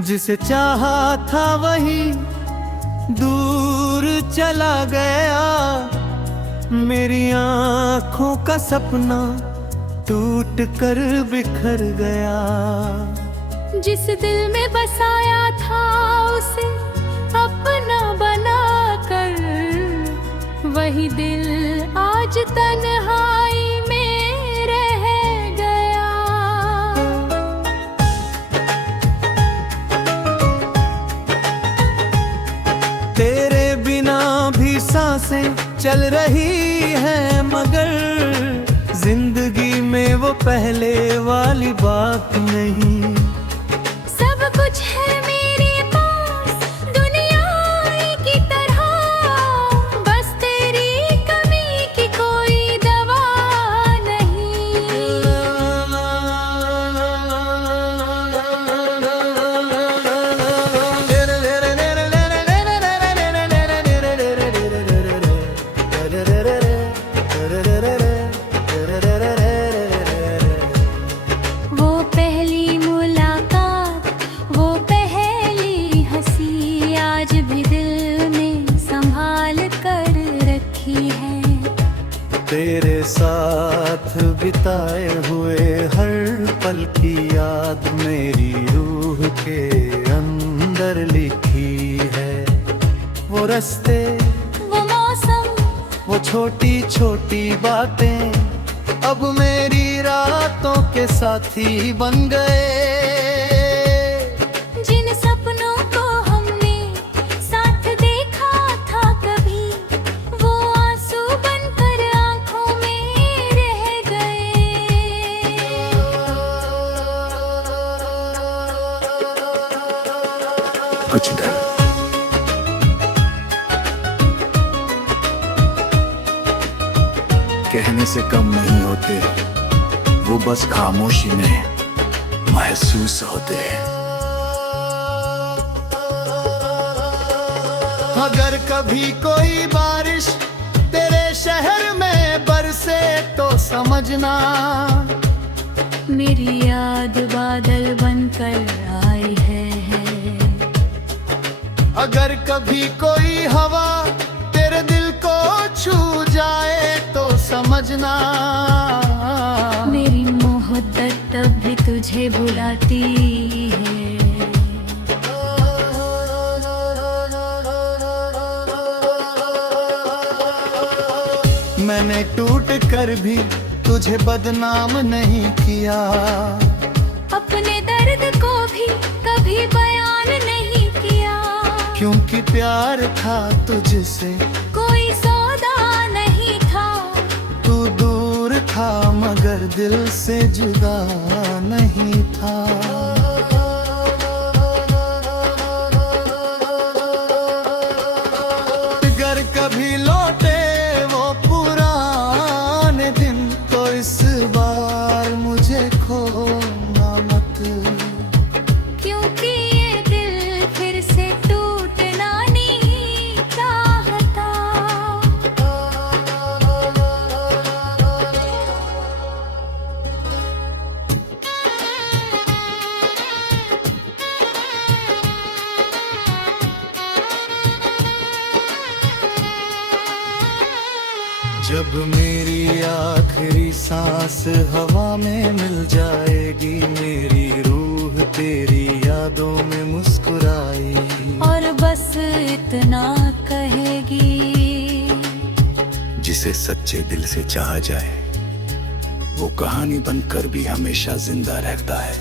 जिसे चाहा था वही दूर चला गया। मेरी आँखों का सपना टूट कर बिखर गया। जिस दिल में बसाया था उसे अपना बनाकर, वही दिल आज तन्हाई में रह गया। तेरे बिना भी सांसें चल रही हैं, मगर जिंदगी में वो पहले वाली बात नहीं। सब कुछ है मेरे पास दुनिया की तरह, बस तेरी कमी की कोई दवा नहीं। वो पहली मुलाकात, वो पहली हंसी आज भी दिल में संभाल कर रखी है। तेरे साथ बिताए हुए हर पल की याद मेरी रूह के अंदर लिखी है। वो रास्ते, वो मौसम, वो छोटी छोटी बातें अब मेरी रातों के साथी बन गए। जिन सपनों को हमने साथ देखा था कभी, वो आंसू बनकर आंखों में रह गए। कुछ डर कहने से कम नहीं होते, वो बस खामोशी में महसूस होते हैं। अगर कभी कोई बारिश तेरे शहर में बरसे तो समझना मेरी याद बादल बनकर आई है। अगर कभी कोई हवा तेरे दिल को छू जाए तो समझना मेरी मोहब्बत तब भी तुझे बुलाती है। मैंने टूट कर भी तुझे बदनाम नहीं किया, अपने दर्द को भी कभी बयान नहीं किया। क्योंकि प्यार था तुझसे कोई सौदा नहीं था। तू दूर था मगर दिल से जुदा नहीं था। अगर कभी लौटे वो पुराने दिन तो इस बार मुझे खोना मत। क्योंकि ये दिल फिर से टूटना नहीं चाहता। जब मेरी आखिरी सांस हवा में मिल जाएगी, मेरी रूह तेरी यादों में मुस्कुराई और बस इतना कहेगी, जिसे सच्चे दिल से चाहा जाए वो कहानी बनकर भी हमेशा जिंदा रहता है।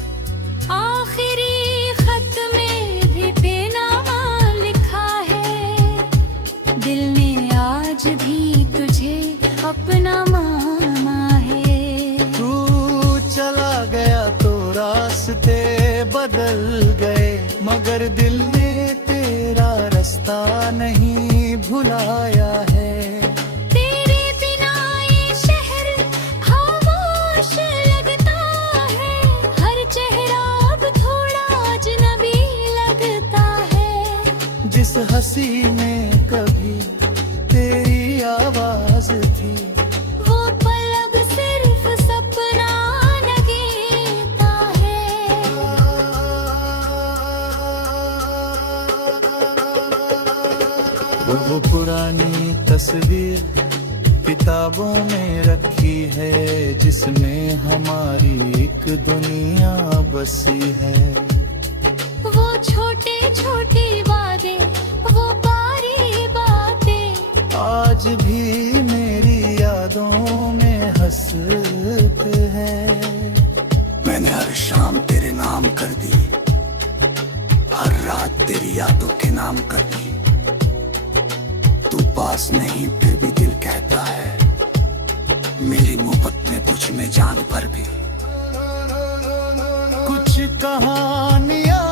आखिरी खत में भी बेनामा लिखा है। दिल ने आज भी तुझे अपना माना है। तू चला गया तो रास्ते बदल गए, मगर दिल ने तेरा रास्ता नहीं भुलाया है। तेरे बिना ये शहर खामोश लगता है। हर चेहरा अब थोड़ा अजनबी लगता है। जिस हंसी में कभी तेरी आवाज थी, वो पल अब सिर्फ सपना लगता है। वो पुरानी तस्वीर किताबों में रखी है, जिसमें हमारी एक दुनिया बसी है। वो छोटे छोटे वादे, वो बारी बातें आज भी मेरी यादों में हंसते हैं। मैंने हर शाम तेरे नाम कर दी, हर रात तेरी यादों के नाम कर दी। तू पास नहीं फिर भी दिल कहता है, मेरी मोहब्बत में तुझ में जान पर भी। कुछ कहानियां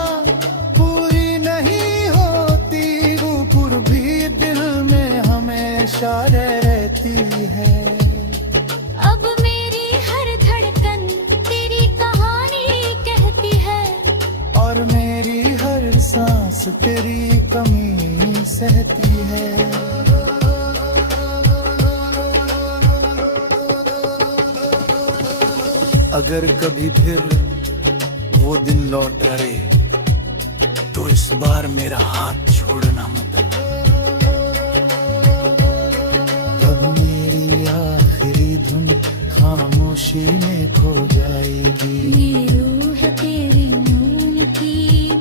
पूरी नहीं होती, ऊपर भी दिल में हमेशा रहती है। अब मेरी हर धड़कन तेरी कहानी कहती है, और मेरी हर सांस तेरी कमी सहती है। अगर कभी फिर वो दिन लौट आए, तो इस बार मेरा हाथ छोड़ना मत। तब मेरी आखिरी धुन खामोशी में खो जाएगी। ये रूह तेरी नून की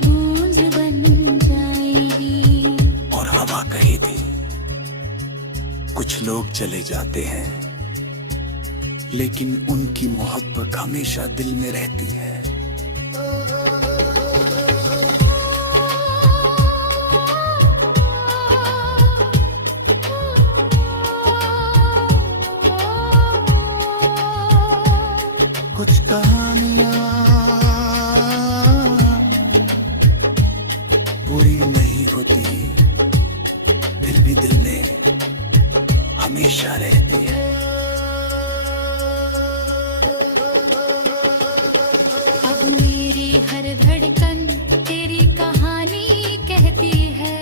गूंज बन जाएगी। और हवा कही थी, कुछ लोग चले जाते हैं, लेकिन उनकी मोहब्बत हमेशा दिल में रहती है। कुछ कहानियां पूरी नहीं होती, फिर भी दिल में हमेशा रहती है। अब मेरी हर धड़कन तेरी कहानी कहती है,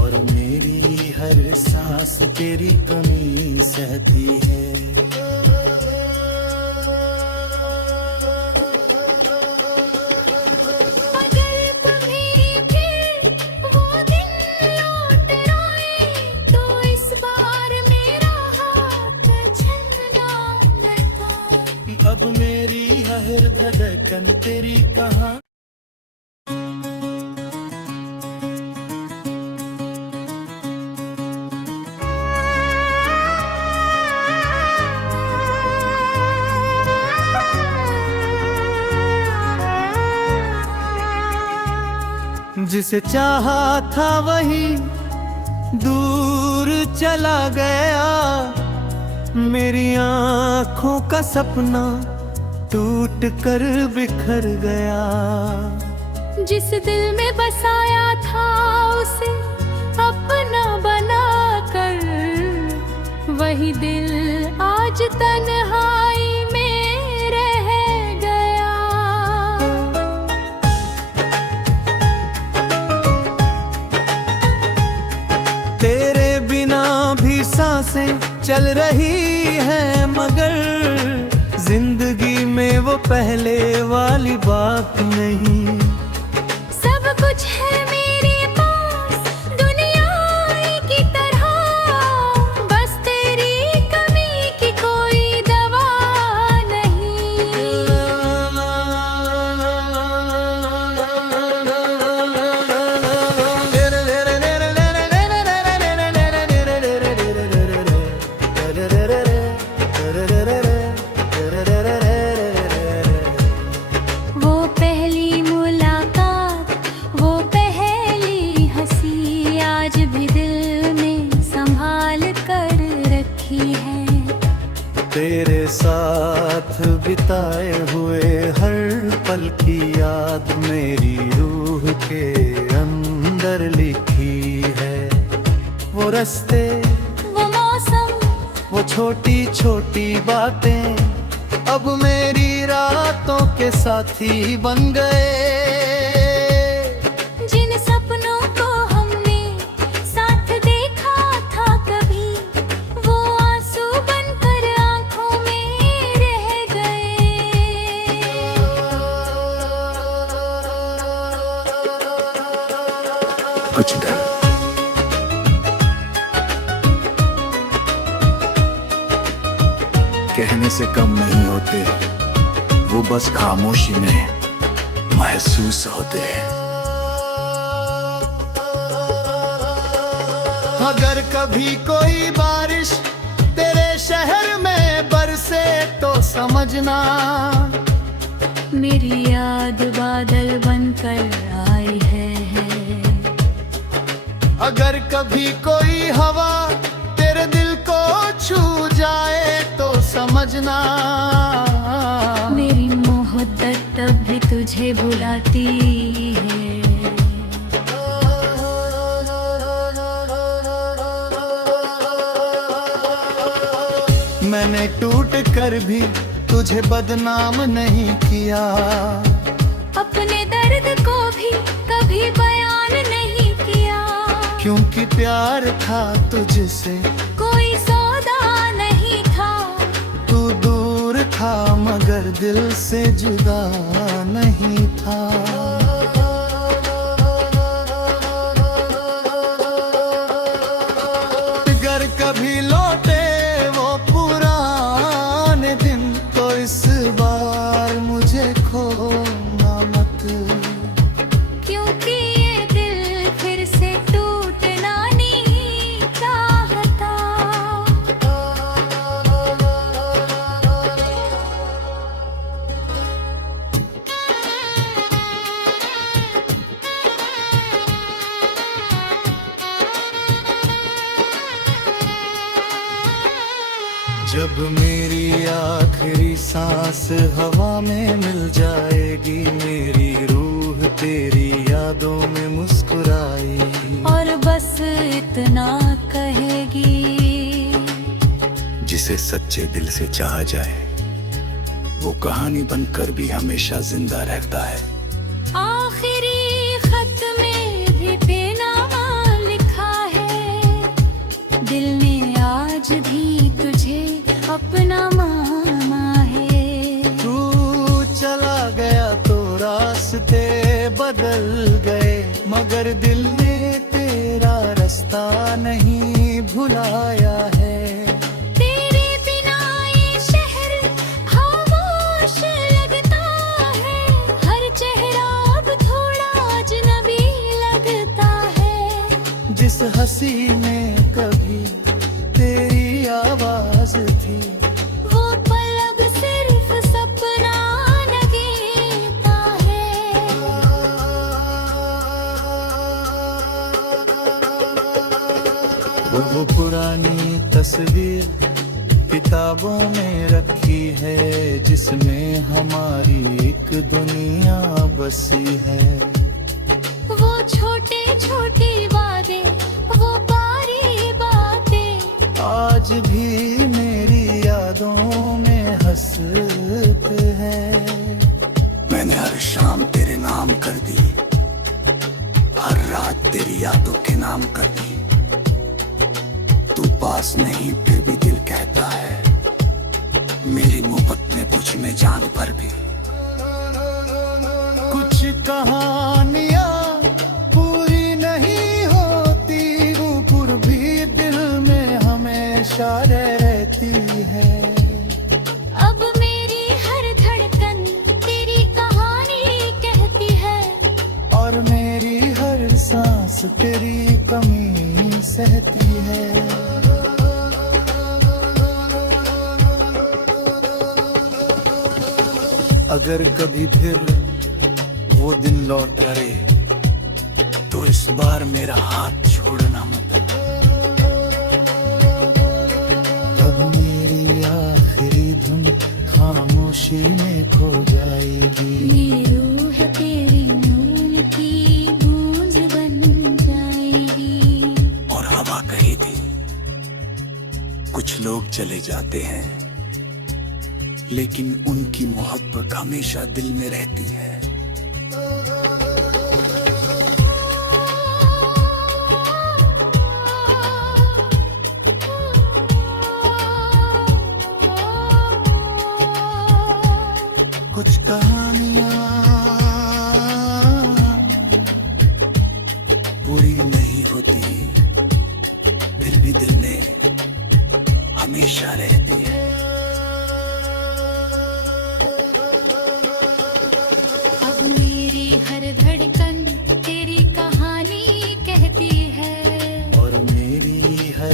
और मेरी हर सांस तेरी कमी सहती है। अगर कभी फिर वो दिन लौट आए, तो इस बार मेरा हाथ छूना न था। अब मेरी हर धड़कन तेरी कहानी। जिसे चाहा था वही दूर चला गया, मेरी आँखों का सपना टूट कर बिखर गया। जिस दिल में बसाया था उसे अपना बनाकर, वही दिल आज तन्हाई में रह गया। तेरे बिना भी सांसें चल रही हैं, मगर जिंदगी में वो पहले वाली बात नहीं। सब कुछ है मेरे पास दुनिया की तरह, बस तेरी कमी की कोई दवा नहीं। वो पहली मुलाकात, वो पहली हंसी, आज भी दिल में संभाल कर रखी है। तेरे साथ बिताए हुए हर पल की याद मेरी रूह के अंदर लिखी है। वो रास्ते, वो मौसम, वो छोटी छोटी बातें अब मेरी रातों के साथी बन गए। जिन सपनों को हमने साथ देखा था कभी, वो आंसू बनकर आंखों में रह गए। कुछ डर कहने से कम नहीं होते, वो बस खामोशी में महसूस होते हैं। अगर कभी कोई बारिश तेरे शहर में बरसे तो समझना मेरी याद बादल बनकर आई है। अगर कभी कोई हवा तेरे दिल को छू जाए तो समझना मेरी मोहब्बत तब भी तुझे बुलाती है। मैंने टूट कर भी तुझे बदनाम नहीं किया, अपने दर्द को भी कभी बयान नहीं किया, क्योंकि प्यार था तुझसे कोई सौदा नहीं था। तू दूर था मगर दिल से जुदा नहीं था। अगर कभी लौटे वो पुराने दिन तो इस बार मुझे खोना मत, क्योंकि ये दिल फिर से टूटना नहीं चाहता। जब मेरी आखिरी सांस हवा में मिल जाएगी, मेरी रूह तेरी यादों में मुस्कुराएगी और बस इतना कहेगी, जिसे सच्चे दिल से चाहा जाए वो कहानी बनकर भी हमेशा जिंदा रहता है। आखिरी खत में भी बेनामा लिखा है, दिल ने आज भी तुझे अपना माना है। तू चला गया तो रास्ते बदल गए, मगर दिल ने तेरा रास्ता नहीं भुलाया है। तेरे बिना ये शहर खामोश लगता है, हर चेहरा अब थोड़ा अजनबी लगता है। जिस हंसी में कभी तेरी आवाज थी, वो पल अब सिर्फ सपना लगता है। वो पुरानी तस्वीर किताबों में रखी है, जिसमें हमारी एक दुनिया बसी है। वो छोटे छोटी बातें, वो बारी बातें आज भी मेरी यादों में हंसते हैं। मैंने हर शाम तेरे नाम कर दी, हर रात तेरी यादों के नाम कर दी। तू पास नहीं फिर भी दिल कहता है, मेरी मोहब्बत में तुझ में जान पर भी। कुछ कहानियां पूरी नहीं होती, ऊपर भी दिल में हमेशा रहती है। अब मेरी हर धड़कन तेरी कहानी कहती है, और मेरी हर सांस तेरी कमी सहती है। अगर कभी फिर वो दिन लौट आए तो इस बार मेरा हाथ छोड़ना मत। तब मेरी आखिरी धुन खामोशी में खो जाएगी, ये रूह तेरी नून की गूंज बन जाएगी। और हवा कही थी कुछ लोग चले जाते हैं, लेकिन उनकी मोहब्बत हमेशा दिल में रहती है। कुछ कहानियां पूरी नहीं होती, फिर भी दिल में हमेशा रहती है।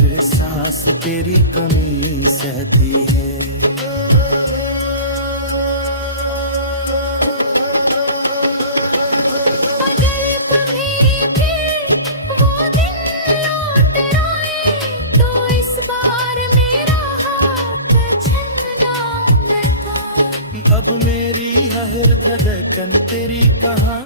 हर सांस तेरी कमी सहती है। अब मेरी हर धड़कन तेरी कहाँ।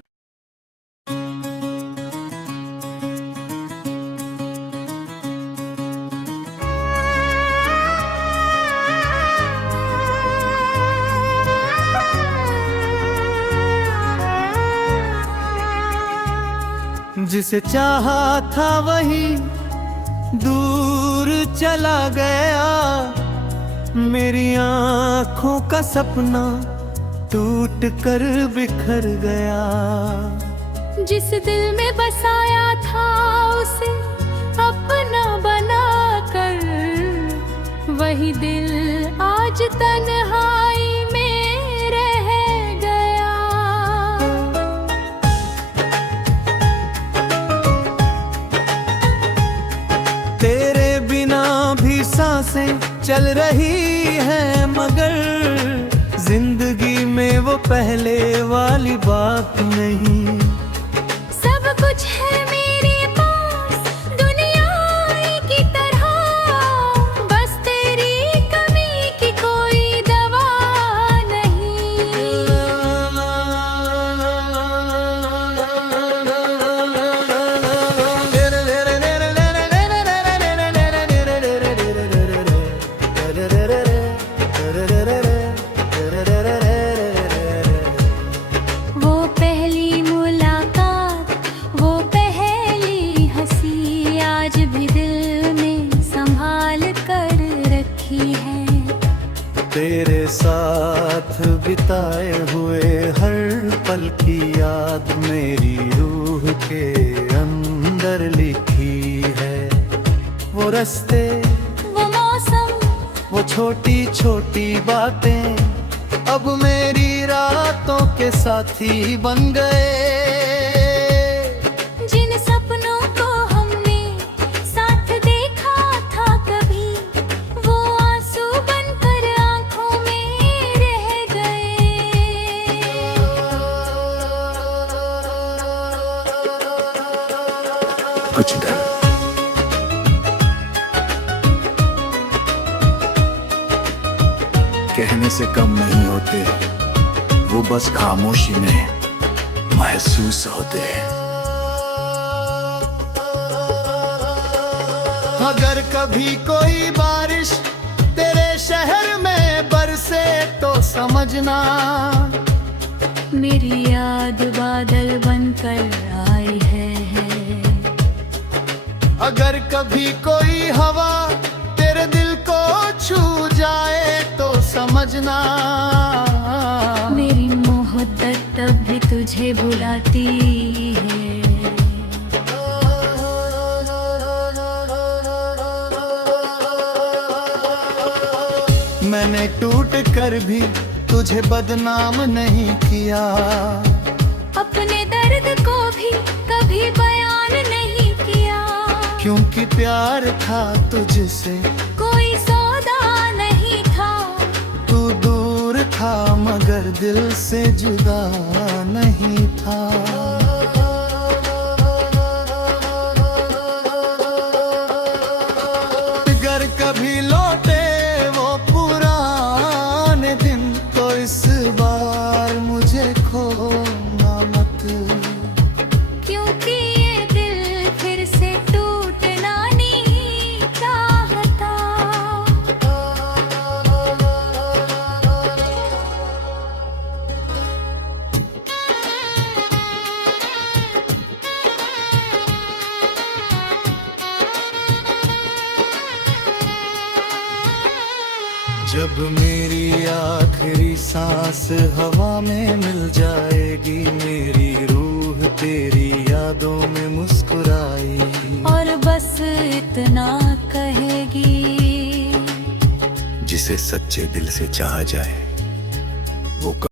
जिसे चाहा था वही दूर चला गया, मेरी आँखों का सपना टूट कर बिखर गया। जिस दिल में बसाया था उसे अपना बनाकर, वही दिल आज तन्हाई में रह गया। तेरे बिना भी सांसें चल रही है, मगर जिंदगी में वो पहले वाली बात नहीं। सब कुछ है मेरे पास दुनिया की तरह, बस तेरी कमी की कोई दवा तेरे साथ बिताए हुए हर पल की याद मेरी रूह के अंदर लिखी है। वो रास्ते, वो मौसम, वो छोटी छोटी बातें अब मेरी रातों के साथी बन गए। जिन सपनों को हमने साथ देखा था कभी, वो आंसू बनकर आंखों में रह गए। कुछ डर कहने से कम नहीं होते, वो बस खामोशी में महसूस होते हैं। अगर कभी कोई बारिश तेरे शहर में बरसे तो समझना, मेरी याद बादल बनकर आई है। अगर कभी कोई हवा तेरे दिल को छू जाए तो समझना, मेरी मोहब्बत तब भी तुझे बुलाती है। मैंने टूट कर भी तुझे बदनाम नहीं किया, अपने दर्द को भी कभी बयान नहीं किया, क्योंकि प्यार था तुझसे कोई सौदा नहीं था। तू दूर था मगर दिल से जुदा नहीं था। अगर कभी लौटे वो पुराने दिन तो इस बार मुझे खोना मत, क्योंकि ये दिल फिर से टूटना नहीं चाहता। जब मेरी आखिरी सांस हवा में मिल जाएगी, मेरी रूह तेरी यादों में मुस्कुराई, और बस इतना कहेगी, जिसे सच्चे दिल से चाहा जाए वो